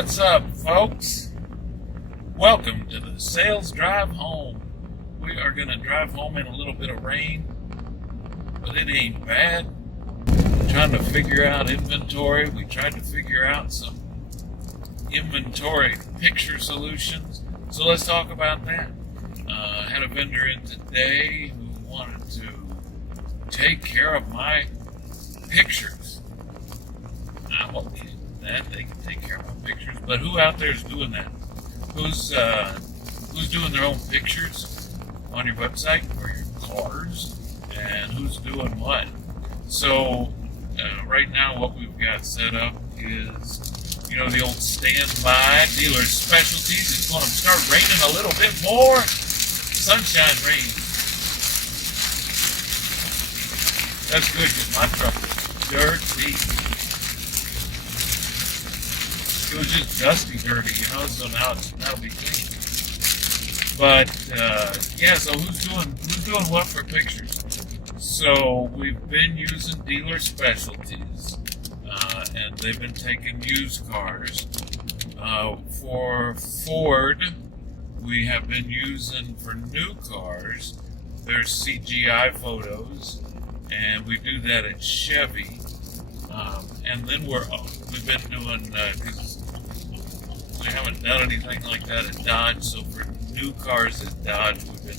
What's up, folks? Welcome to the sales drive home. We are going to drive home in a little bit of rain, but it ain't bad. Trying to figure out inventory. We tried to figure out some inventory picture solutions. So let's talk about that. I had a vendor in today who wanted to take care of my pictures. I'm okay with that. They can take care of my pictures. But who out there is doing that? Who's doing their own pictures on your website for your cars? And who's doing what? So right now what we've got set up is, the old standby dealer specialties. It's going to start raining a little bit more. Sunshine rain. That's good because my truck is dirty. It was just dusty dirty, so now that'll be clean. But so who's doing what for pictures? So we've been using dealer specialties, and they've been taking used cars. For Ford, we have been using for new cars. There's CGI photos, and we do that at Chevy. And then we've been doing, because we haven't done anything like that at Dodge, so for new cars at Dodge, we've been,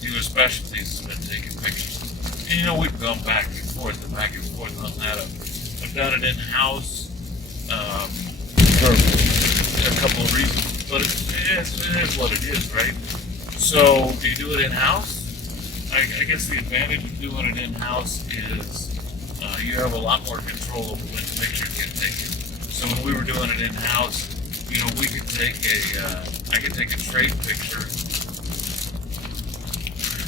dealer specialties has been taking pictures. And we've gone back and forth on that. I've done it in-house for a couple of reasons, but it is what it is, right? So, do you do it in-house? I guess the advantage of doing it in-house is you have a lot more control over when the pictures get taken. So when we were doing it in-house, we could I could take a trade picture,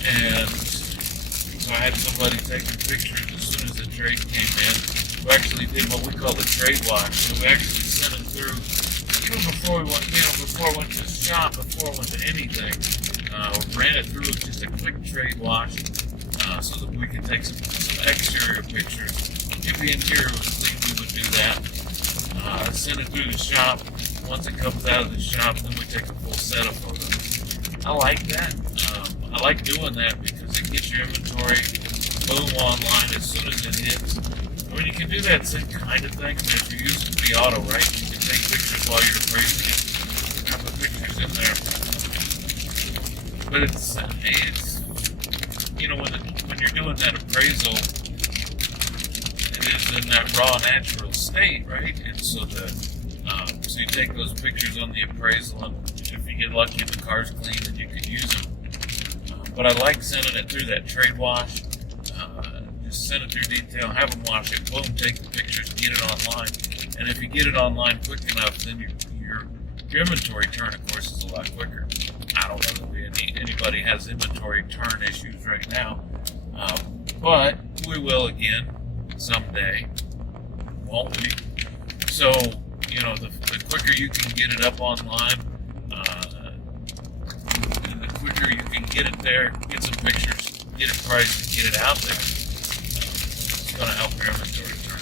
and so I had somebody taking pictures as soon as the trade came in. We actually did what we call the trade wash. So we actually sent it through, even before we went, before I went to the shop, before I went to anything, ran it through just a quick trade wash, so that we could take some exterior pictures. If the interior was clean, we would do that. Send it through the shop. Once it comes out of the shop, then we take a full set of photos. I like that. I like doing that because it gets your inventory boom online as soon as it hits. You can do that same kind of thing. If you're using the auto, right? You can take pictures while you're appraising it. Have the pictures in there. But it's when you're doing that appraisal, it is in that raw, natural state, right? And so so you take those pictures on the appraisal, and if you get lucky and the car's clean, then you can use them. But I like sending it through that trade wash. Just send it through detail, have them wash it, boom, take the pictures, get it online. And if you get it online quick enough, then your inventory turn, of course, is a lot quicker. I don't know that anybody has inventory turn issues right now, but we will again someday, won't we? So, the quicker you can get it up online, and the quicker you can get it there, get some pictures, get it priced, and get it out there, it's going to help your inventory turn.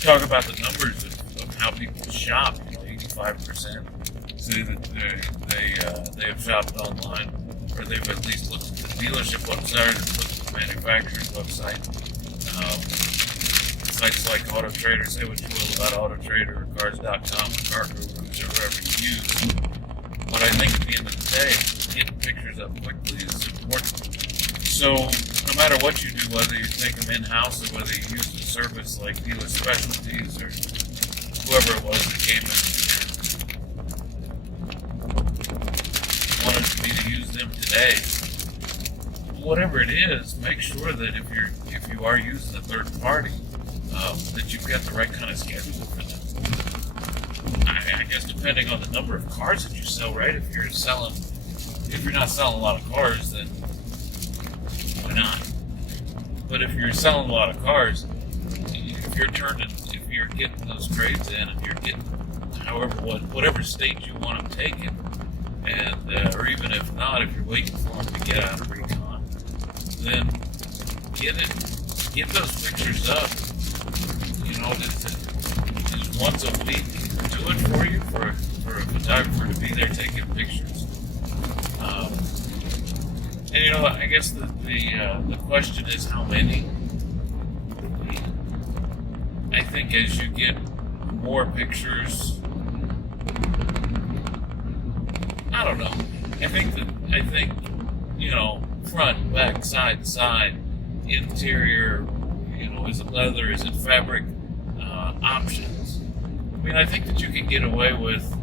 Talk about the numbers of how people shop. 85% say that they have shopped online, or they've at least looked at the dealership website or looked at the manufacturer's website. Sites like Auto Trader, say what you will about Auto Trader or Cars.com or Car Gurus or whoever you use. But I think at the end of the day, getting pictures up quickly is important. So no matter what you do, whether you take them in-house or whether you use a service like Dealer Specialties or whoever it was that came in and wanted me to use them today, whatever it is, make sure that if you are using a third party, that you've got the right kind of schedule for them. I guess depending on the number of cars that you sell, right? If you're not selling a lot of cars, then why not? But if you're selling a lot of cars, if you're getting those trades in, if you're getting whatever state you want them taken, and or even if not, if you're waiting for them to get out of recon, then get those pictures up. once a week do it for you for a photographer to be there taking pictures. And I guess the question is how many. I think as you get more pictures, I don't know. I think front, back, side, interior. Is it leather? Is it fabric? Options. I think that you can get away with.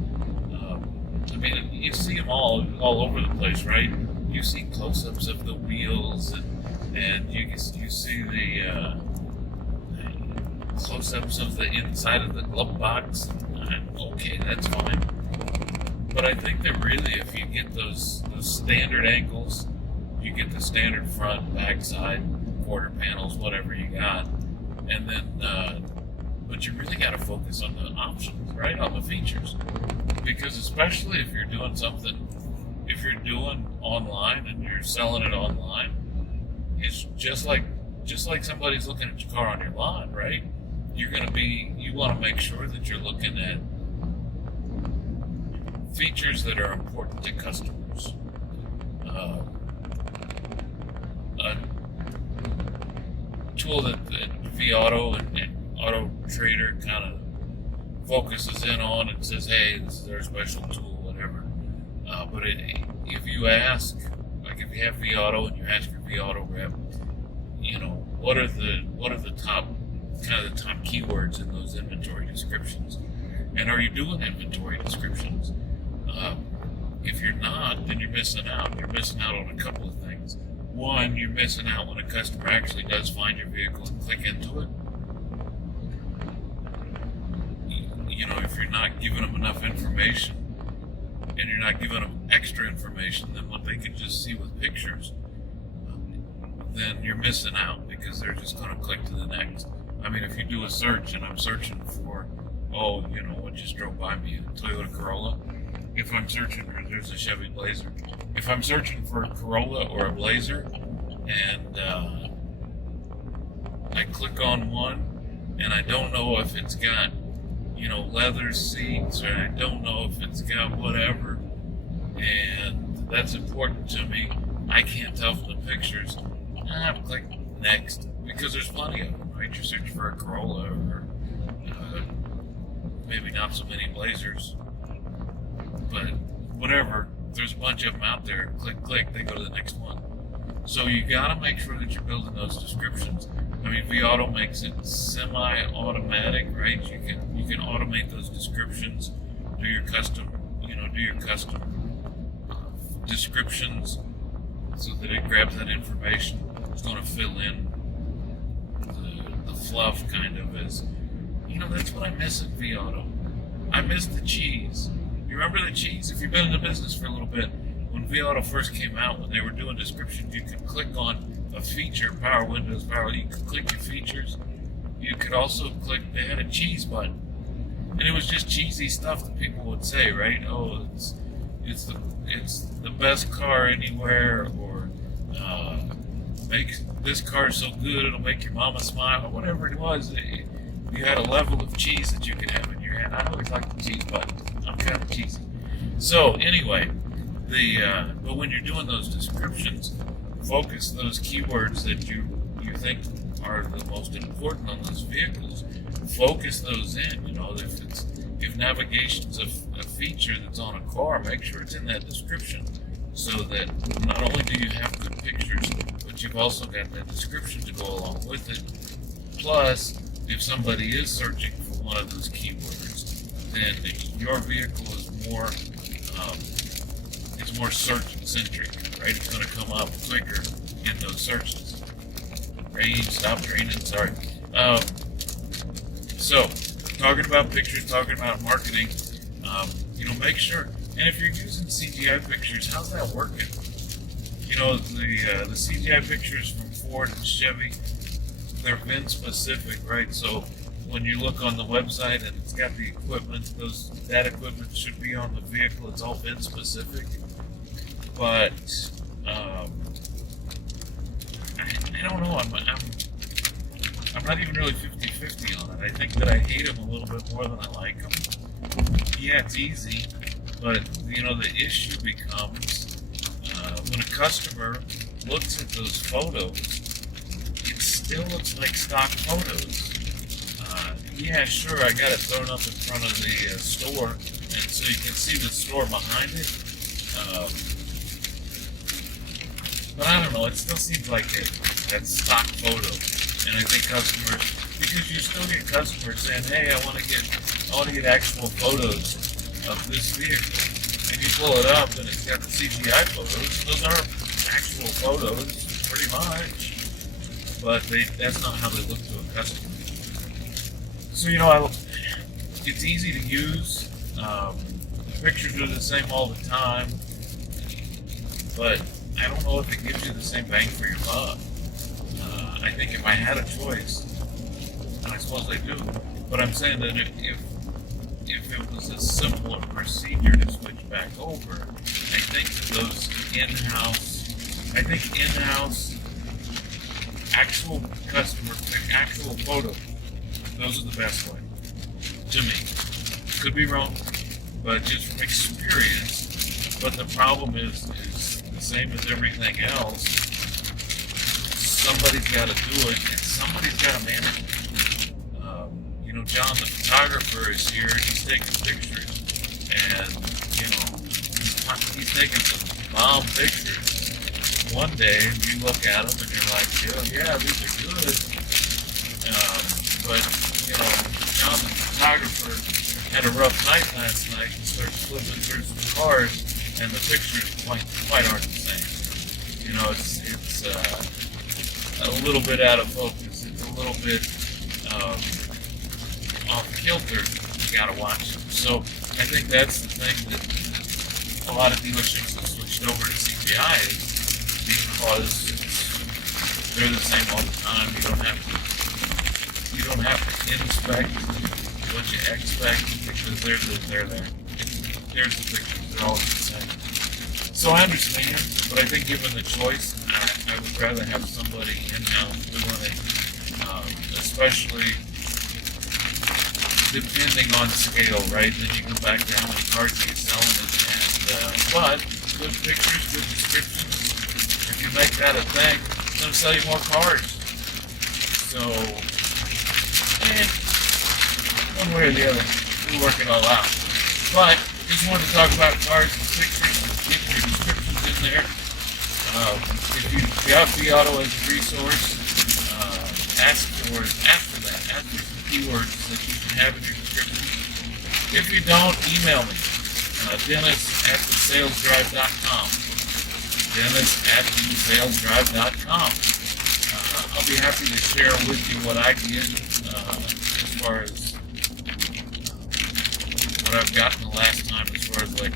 You see them all over the place, right? You see close-ups of the wheels, and you see the close-ups of the inside of the glove box. Okay, that's fine. But I think that really, if you get those standard angles, you get the standard front, back, side, quarter panels, whatever you got, and then. But you really got to focus on the options, right? On the features, because especially if you're doing online and you're selling it online, it's just like somebody's looking at your car on your lot, right? You want to make sure that you're looking at features that are important to customers. A tool that vAuto and Auto Trader kind of focuses in on and says, "Hey, this is our special tool, whatever." But if you ask, like if you have vAuto and you ask your vAuto rep, what are the top keywords in those inventory descriptions, and are you doing inventory descriptions? If you're not, then you're missing out. You're missing out on a couple of things. One, you're missing out when a customer actually does find your vehicle and click into it. If you're not giving them enough information and you're not giving them extra information than what they can just see with pictures, then you're missing out because they're just going to click to the next. If you do a search and I'm searching for, what just drove by me, a Toyota Corolla. If I'm searching for, there's a Chevy Blazer. If I'm searching for a Corolla or a Blazer and I click on one and I don't know if it's got leather seats, or I don't know if it's got whatever, and that's important to me. I can't tell from the pictures. I'm click next, because there's plenty of them, right? You're searching for a Corolla, or maybe not so many Blazers, but whatever. There's a bunch of them out there. Click, they go to the next one. So you gotta make sure that you're building those descriptions. vAuto makes it semi-automatic, right? You can automate those descriptions, do your custom descriptions, so that it grabs that information. It's going to fill in the fluff, kind of, as that's what I miss in vAuto. I miss the cheese. You remember the cheese? If you've been in the business for a little bit, when vAuto first came out, when they were doing descriptions, you could click on a feature, power windows, you could click your features. You could also click, they had a cheese button. And it was just cheesy stuff that people would say, right? Oh, it's the best car anywhere, or makes this car so good it'll make your mama smile, or whatever it was. You had a level of cheese that you could have in your hand. I always like the cheese button. I'm kind of cheesy. So anyway, but when you're doing those descriptions, focus those keywords that you think are the most important on those vehicles. Focus those in. If navigation's a feature that's on a car, make sure it's in that description, so that not only do you have good pictures, but you've also got that description to go along with it. Plus, if somebody is searching for one of those keywords, then your vehicle is more search-centric, right? It's going to come up quicker in those searches. Stop raining, sorry. So, talking about pictures, talking about marketing, make sure. And if you're using CGI pictures, how's that working? The CGI pictures from Ford and Chevy, they're VIN specific, right? So when you look on the website and it's got the equipment, that equipment should be on the vehicle. It's all VIN specific. But I don't know. I'm not even really 50-50 on it. I think that I hate them a little bit more than I like them. Yeah, it's easy, but the issue becomes when a customer looks at those photos, it still looks like stock photos. Yeah, sure, I got it thrown up in front of the store, and so you can see the store behind it. But I don't know, it still seems like that stock photo. And I think customers, because you still get customers saying, hey, I want to get actual photos of this vehicle. And you pull it up and it's got the CGI photos. Those are actual photos, pretty much. But that's not how they look to a customer. So, it's easy to use. The pictures are the same all the time. But I don't know if it gives you the same bang for your buck. I think if I had a choice, and I suppose I do, but I'm saying that if it was a simpler procedure to switch back over, I think that those in-house actual customer, actual photo, those are the best way, to me. Could be wrong, but just from experience. But the problem is the same as everything else. Somebody's got to do it, and somebody's got to manage it. John, the photographer, is here. He's taking pictures, and he's taking some bomb pictures. One day, you look at them, and you're like, yeah, these are good. But John, the photographer, had a rough night last night and started flipping through some cars, and the pictures quite aren't the same. It's a little bit out of focus. It's a little bit off kilter. You gotta watch them. So I think that's the thing that a lot of dealerships have switched over to CGI is because they're the same all the time. You don't have to inspect what you expect because they're there. There's the pictures. They're all the same. So I understand, but I think given the choice, I would rather have somebody in-house doing it, especially depending on scale, right? Then you go back to how many cars you're selling, but good pictures, good descriptions. If you make that a thing, it's going to sell you more cars. So, one way or the other, we work it all out. But just wanted to talk about cars and pictures, get your descriptions in there. If you have vAuto as a resource, ask for some keywords that you can have in your description. If you don't, email me, Dennis@thesalesdrive.com. Dennis@thesalesdrive.com. I'll be happy to share with you what I did as far as what I've gotten the last time as far as like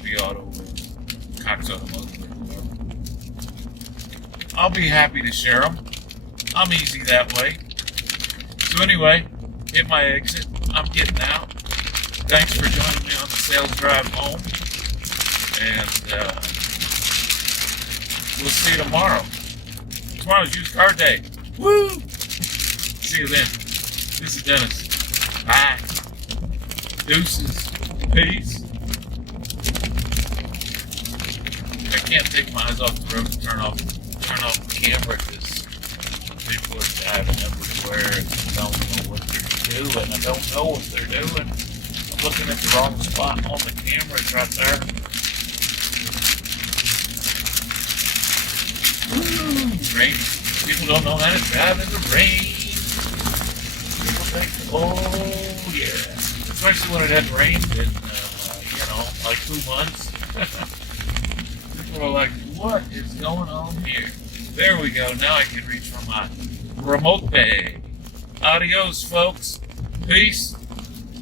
vAuto or Cox Automotive. I'll be happy to share them. I'm easy that way. So anyway, hit my exit. I'm getting out. Thanks for joining me on the sales drive home. And we'll see you tomorrow. Tomorrow's used car day. Woo! See you then. This is Dennis. Bye. Deuces. Peace. I can't take my eyes off the road and turn off the camera because people are driving everywhere and don't know what they're doing. I don't know what they're doing. I'm looking at the wrong spot on the camera. It's right there. Woo! Rain. People don't know how to drive in the rain. People think, oh yeah. Especially when it had rained in, like 2 months. People are like, what is going on here? There we go. Now I can reach for my remote bag. Adios, folks. Peace.